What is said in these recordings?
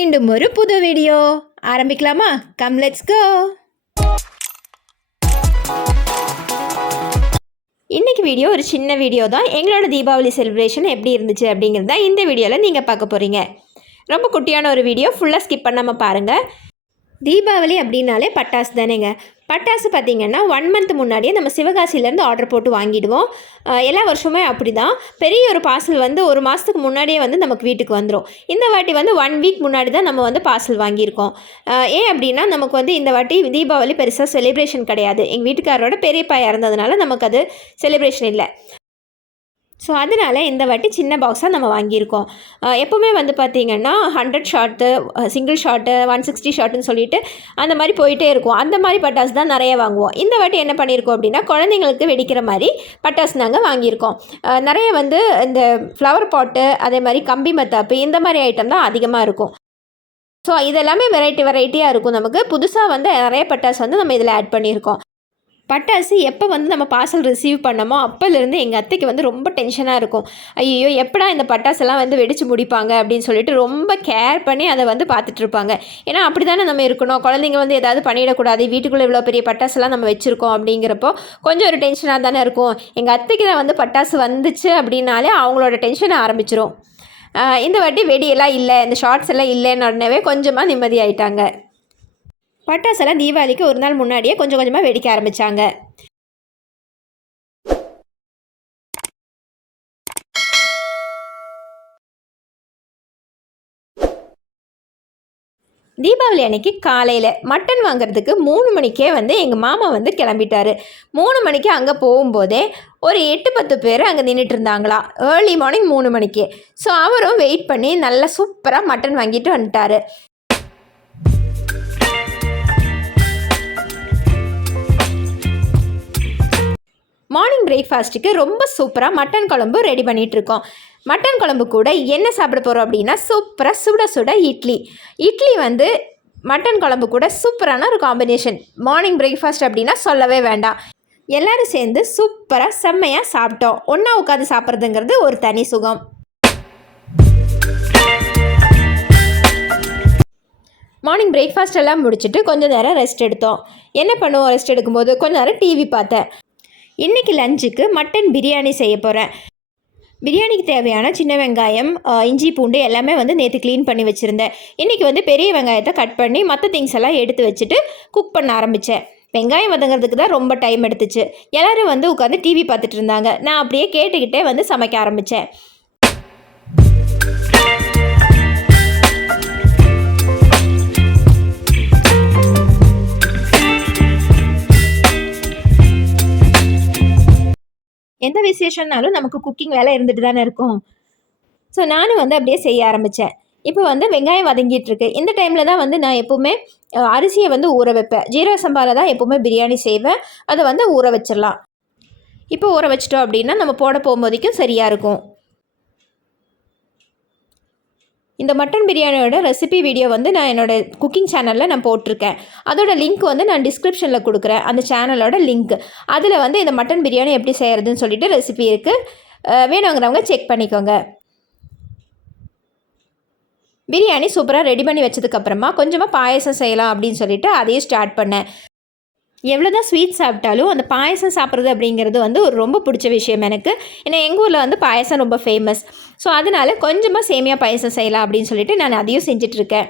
மீண்டும் ஒரு புது வீடியோ ஆரம்பிக்கலாமா? Come let's go. இன்றைக்கி வீடியோ ஒரு சின்ன வீடியோ தான். எங்களோட தீபாவளி செலிப்ரேஷன் எப்படி இருந்துச்சு அப்படிங்கிறது தான் இந்த வீடியோவில் நீங்கள் பார்க்க போகிறீங்க. ரொம்ப குட்டியான ஒரு வீடியோ, ஃபுல்லாக ஸ்கிப் பண்ணாமல் பாருங்கள். தீபாவளி அப்படின்னாலே பட்டாசு தானேங்க. பட்டாசு பார்த்திங்கன்னா 1 மந்த் முன்னாடியே நம்ம சிவகாசியிலேருந்து ஆர்டர் போட்டு வாங்கிடுவோம். எல்லா வருஷமே அப்படி தான். பெரிய ஒரு பார்சல் வந்து ஒரு மாதத்துக்கு முன்னாடியே வந்து நமக்கு வீட்டுக்கு வந்துடும். இந்த வாட்டி வந்து 1 வீக் முன்னாடி தான் நம்ம வந்து பார்சல் வாங்கியிருக்கோம். ஏன் அப்படின்னா நமக்கு வந்து இந்த வாட்டி தீபாவளி பெருசாக செலிப்ரேஷன் கிடையாது. எங்கள் வீட்டுக்காரோட பெரியப்பா இறந்ததுனால நமக்கு அது செலிப்ரேஷன் இல்லை. ஸோ அதனால் இந்த வாட்டி சின்ன பாக்ஸாக நம்ம வாங்கியிருக்கோம். எப்போவுமே வந்து பார்த்திங்கன்னா 100 ஷாட்டு, சிங்கிள் ஷாட்டு, 160 ஷாட்டுன்னு சொல்லிட்டு அந்த மாதிரி போயிட்டே இருக்கும். அந்த மாதிரி பட்டாசு தான் நிறைய வாங்குவோம். இந்த வாட்டி என்ன பண்ணியிருக்கோம் அப்படின்னா குழந்தைங்களுக்கு வெடிக்கிற மாதிரி பட்டாசு நாங்கள் வாங்கியிருக்கோம். நிறைய வந்து இந்த ஃப்ளவர் பாட்டு, அதே மாதிரி கம்பி மத்தாப்பு, இந்த மாதிரி ஐட்டம் தான் அதிகமாக இருக்கும். ஸோ இதெல்லாமே வெரைட்டியாக இருக்கும். நமக்கு புதுசாக வந்து நிறைய பட்டாசு வந்து நம்ம இதில் ஆட் பண்ணியிருக்கோம். பட்டாசு எப்போ வந்து நம்ம பார்சல் ரிசீவ் பண்ணமோ அப்போலேருந்து எங்கள் அத்தைக்கு வந்து ரொம்ப டென்ஷனாக இருக்கும். ஐயோ எப்படா இந்த பட்டாசெல்லாம் வந்து வெடித்து முடிப்பாங்க அப்படின்னு சொல்லிட்டு ரொம்ப கேர் பண்ணி அதை வந்து பார்த்துட்ருப்பாங்க. ஏன்னா அப்படி தானே நம்ம இருக்கணும். குழந்தைங்க வந்து ஏதாவது பண்ணிடக்கூடாது, வீட்டுக்குள்ளே இவ்வளோ பெரிய பட்டாசுலாம் நம்ம வச்சுருக்கோம் அப்படிங்கிறப்போ கொஞ்சம் ஒரு டென்ஷனாக தானே இருக்கும். எங்கள் அத்தைக்கு தான் வந்து பட்டாசு வந்துச்சு அப்படின்னாலே அவங்களோட டென்ஷனை ஆரம்பிச்சிரும். இந்த வாட்டி வெடியெல்லாம் இல்லை, இந்த ஷார்ட்ஸ் எல்லாம் இல்லைன்னு கொஞ்சமாக நிம்மதியாயிட்டாங்க. பட்டாசெல்லாம் தீபாவளிக்கு ஒரு நாள் முன்னாடியே கொஞ்சம் கொஞ்சமாக வெடிக்க ஆரம்பித்தாங்க. தீபாவளி அன்னைக்கு காலையில் மட்டன் வாங்குறதுக்கு 3 மணிக்கே வந்து எங்கள் மாமா வந்து கிளம்பிட்டார். 3 மணிக்கு அங்கே போகும்போதே ஒரு 8-10 பேர் அங்கே நின்றுட்டு இருந்தாங்களா, ஏர்லி மார்னிங் 3 மணிக்கு. ஸோ அவரும் வெயிட் பண்ணி நல்லா சூப்பராக மட்டன் வாங்கிட்டு வந்துட்டார். மார்னிங் பிரேக்ஃபாஸ்ட்டுக்கு ரொம்ப சூப்பராக மட்டன் குழம்பு ரெடி பண்ணிகிட்ருக்கோம். மட்டன் குழம்பு கூட என்ன சாப்பிட போகிறோம் அப்படின்னா சூப்பராக சுட சுட இட்லி வந்து மட்டன் குழம்பு கூட சூப்பரான ஒரு காம்பினேஷன். மார்னிங் பிரேக்ஃபாஸ்ட் அப்படின்னா சொல்லவே வேண்டாம். எல்லோரும் சேர்ந்து சூப்பராக செம்மையாக சாப்பிட்டோம். ஒன்றா உட்காந்து சாப்பிட்றதுங்கிறது ஒரு தனி சுகம். மார்னிங் பிரேக்ஃபாஸ்ட் எல்லாம் முடிச்சுட்டு கொஞ்சம் நேரம் ரெஸ்ட் எடுத்தோம். என்ன பண்ணுவோம் ரெஸ்ட் எடுக்கும்போது கொஞ்சம் நேரம் டிவி பார்த்தேன். இன்றைக்கி லஞ்சுக்கு மட்டன் பிரியாணி செய்ய போகிறேன். பிரியாணிக்கு தேவையான சின்ன வெங்காயம், இஞ்சி, பூண்டு எல்லாமே வந்து நேற்று க்ளீன் பண்ணி வச்சுருந்தேன். இன்றைக்கி வந்து பெரிய வெங்காயத்தை கட் பண்ணி மற்ற திங்ஸ் எல்லாம் எடுத்து வச்சுட்டு குக் பண்ண ஆரம்பித்தேன். வெங்காயம் வதங்கிறதுக்கு தான் ரொம்ப டைம் எடுத்துச்சு. எல்லோரும் வந்து உட்காந்து டிவி பார்த்துட்டு இருந்தாங்க. நான் அப்படியே கேட்டுக்கிட்டே வந்து சமைக்க ஆரம்பித்தேன். எந்த விசேஷம்னாலும் நமக்கு குக்கிங் வேலை இருந்துட்டு தானே இருக்கும். ஸோ நானும் வந்து அப்படியே செய்ய ஆரம்பித்தேன். இப்போ வந்து வெங்காயம் வதங்கிட்டுருக்கு. இந்த டைமில் தான் வந்து நான் எப்போவுமே அரிசியை வந்து ஊற வைப்பேன். ஜீரக சம்பாவில் தான் எப்போவுமே பிரியாணி செய்வேன். அதை வந்து ஊற வச்சிடலாம். இப்போ ஊற வச்சிட்டோம் அப்படின்னா நம்ம போட போகும்போதைக்கும் சரியாக இருக்கும். இந்த மட்டன் பிரியாணியோட ரெசிபி வீடியோ வந்து நான் என்னோடய குக்கிங் சேனலில் நான் போட்டிருக்கேன். அதோட லிங்க் வந்து நான் டிஸ்கிரிப்ஷனில் கொடுக்குறேன். அந்த சேனலோட லிங்க். அதில் வந்து இந்த மட்டன் பிரியாணி எப்படி செய்கிறதுன்னு சொல்லிட்டு ரெசிபி இருக்குது. வேணுங்கிறவங்க செக் பண்ணிக்கோங்க. பிரியாணி சூப்பராக ரெடி பண்ணி வச்சதுக்கப்புறமா கொஞ்சமாக பாயசம் செய்யலாம் அப்படின்னு சொல்லிட்டு அதையும் ஸ்டார்ட் பண்ணேன். எவ்வளோ தான் ஸ்வீட் சாப்பிட்டாலும் அந்த பாயசம் சாப்பிட்றது அப்படிங்கிறது வந்து ஒரு ரொம்ப பிடிச்ச விஷயம் எனக்கு. ஏன்னா எங்கள் ஊரில் வந்து பாயசம் ரொம்ப ஃபேமஸ். ஸோ அதனால் கொஞ்சமாக சேமியா பாயசம் செய்யலாம் அப்படின்னு சொல்லிட்டு நான் அதையும் செஞ்சிட்ருக்கேன்.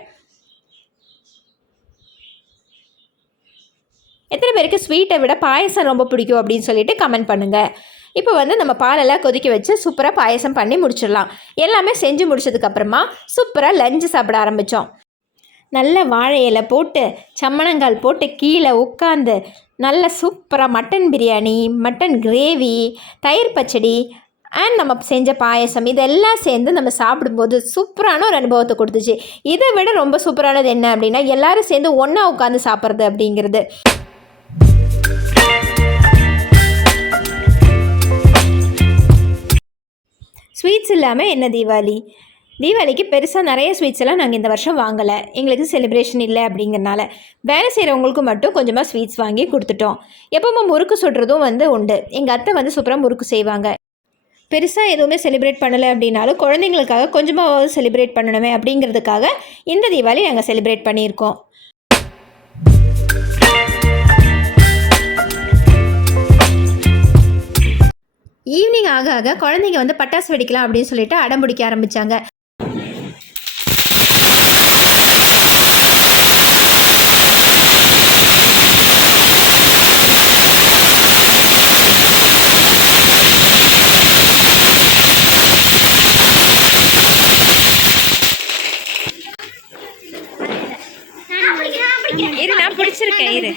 எத்தனை பேருக்கு ஸ்வீட்டை விட பாயசம் ரொம்ப பிடிக்கும் அப்படின்னு சொல்லிட்டு கமெண்ட் பண்ணுங்கள். இப்போ வந்து நம்ம பாலெல்லாம் கொதிக்க வச்சு சூப்பராக பாயசம் பண்ணி முடிச்சிடலாம். எல்லாமே செஞ்சு முடிச்சதுக்கப்புறமா சூப்பராக லஞ்சு சாப்பிட ஆரம்பித்தோம். நல்ல வாழை இலை போட்டு சம்மணங்கால் போட்டு கீழே உட்காந்து நல்ல சூப்பராக மட்டன் பிரியாணி, மட்டன் கிரேவி, தயிர் பச்சடி அண்ட் நம்ம செஞ்ச பாயசம் இதெல்லாம் சேர்ந்து நம்ம சாப்பிடும்போது சூப்பரான ஒரு அனுபவத்தை கொடுத்துச்சு. இதை விட ரொம்ப சூப்பரானது என்ன அப்படின்னா எல்லோரும் சேர்ந்து ஒன்றா உட்காந்து சாப்பிட்றது அப்படிங்கிறது. ஸ்வீட்ஸ் இல்லாமல் என்ன தீபாவளிக்கு பெருசாக நிறைய ஸ்வீட்ஸ் எல்லாம் நாங்கள் இந்த வருஷம் வாங்கலை. எங்களுக்கு செலிப்ரேஷன் இல்லை அப்படிங்கிறனால வேலை செய்கிறவங்களுக்கு மட்டும் கொஞ்சமாக ஸ்வீட்ஸ் வாங்கி கொடுத்துட்டோம். எப்போவுமே முறுக்கு சுடுறதும் வந்து உண்டு. எங்கள் அத்தை வந்து சூப்பராக முறுக்கு செய்வாங்க. பெருசாக எதுவுமே செலிப்ரேட் பண்ணலை அப்படின்னாலும் குழந்தைங்களுக்காக கொஞ்சமாவது செலிப்ரேட் பண்ணணுமே அப்படிங்கிறதுக்காக இந்த தீபாவளி நாங்கள் செலிப்ரேட் பண்ணியிருக்கோம். ஈவினிங் ஆக ஆக குழந்தைங்க வந்து பட்டாசு வெடிக்கலாம் அப்படின்னு சொல்லிட்டு அடம் பிடிக்க ஆரம்பித்தாங்க. இரு, நான் பிடிச்சிருக்கேன் இரு.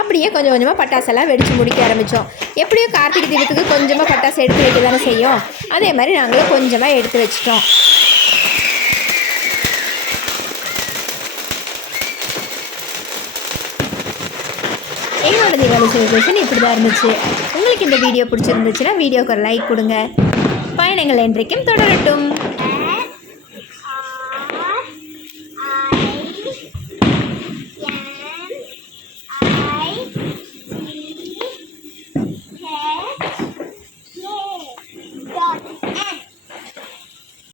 அப்படியே கொஞ்சம் கொஞ்சமாக பட்டாசெல்லாம் வெடித்து முடிக்க ஆரம்பித்தோம். எப்படியும் கார்த்திகை தீபத்துக்கு கொஞ்சமாக பட்டாசு எடுத்து வைக்க தானே செய்யும். அதே மாதிரி நாங்களும் கொஞ்சமாக எடுத்து வச்சிட்டோம். எங்களோட தீபாவளி செலிப்ரேஷன் இப்படி தான் இருந்துச்சு. உங்களுக்கு இந்த வீடியோ பிடிச்சிருந்துச்சுன்னா வீடியோக்கு ஒரு லைக் கொடுங்க. பயணங்கள் என்றைக்கும் தொடரட்டும்.